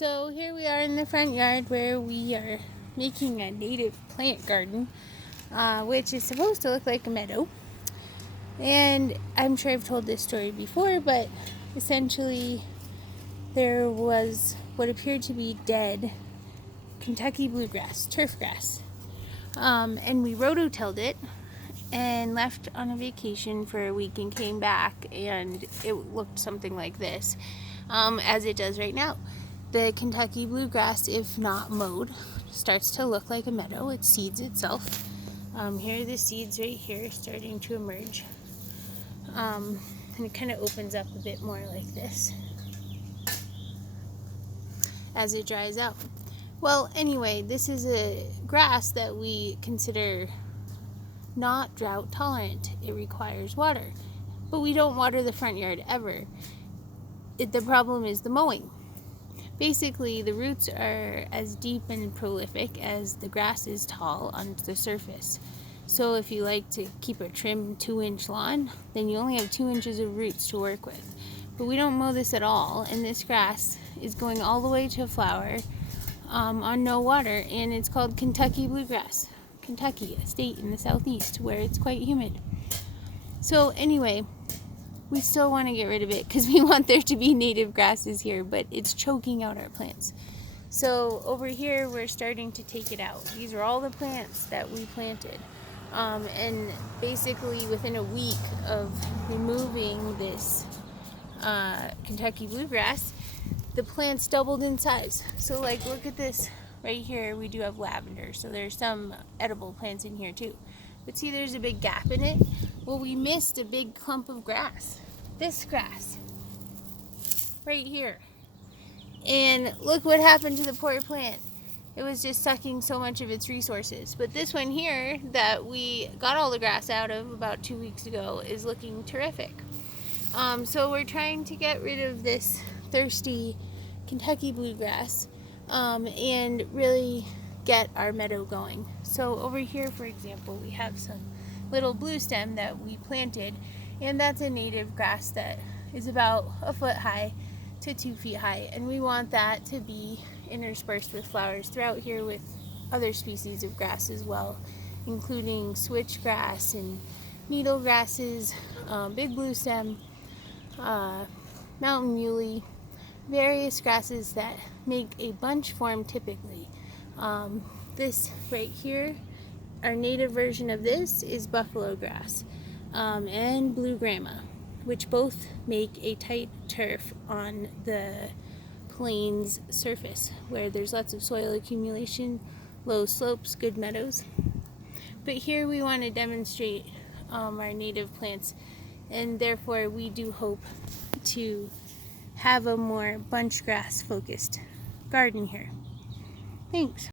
So here we are in the front yard where we are making a native plant garden, which is supposed to look like a meadow. And I'm sure I've told this story before, but essentially there was what appeared to be dead Kentucky bluegrass, turf grass. And we rototilled it and left on a vacation for a week and came back, and it looked something like this, as it does right now. The Kentucky bluegrass, if not mowed, starts to look like a meadow. It seeds itself. Here are the seeds right here starting to emerge. And it kind of opens up a bit more like this as it dries out. Well, anyway, this is a grass that we consider not drought tolerant. It requires water, but we don't water the front yard ever. The problem is the mowing. Basically, the roots are as deep and prolific as the grass is tall on the surface. So if you like to keep a trim 2-inch lawn, then you only have 2 inches of roots to work with. But we don't mow this at all, and this grass is going all the way to flower on no water, and it's called Kentucky bluegrass. Kentucky, a state in the southeast where it's quite humid. So anyway, we still want to get rid of it because we want there to be native grasses here, but it's choking out our plants. So over here we're starting to take it out. These are all the plants that we planted. And basically within a week of removing this Kentucky bluegrass, the plants doubled in size. So like, look at this right here. We do have lavender, so there's some edible plants in here too. But see, there's a big gap in it. Well, we missed a big clump of grass. This grass right here. And look what happened to the poor plant. It was just sucking so much of its resources. But this one here that we got all the grass out of about 2 weeks ago is looking terrific. So we're trying to get rid of this thirsty Kentucky bluegrass and really get our meadow going. So over here, for example, we have some little blue stem that we planted, and that's a native grass that is about a foot high to 2 feet high, and we want that to be interspersed with flowers throughout here with other species of grass as well, including switchgrass and needle grasses, big blue stem, mountain muley, various grasses that make a bunch form typically. This right here, our native version of this is buffalo grass and blue grama, which both make a tight turf on the plains surface where there's lots of soil accumulation, low slopes, good meadows. But here we want to demonstrate our native plants, and therefore we do hope to have a more bunch grass focused garden here. Thanks.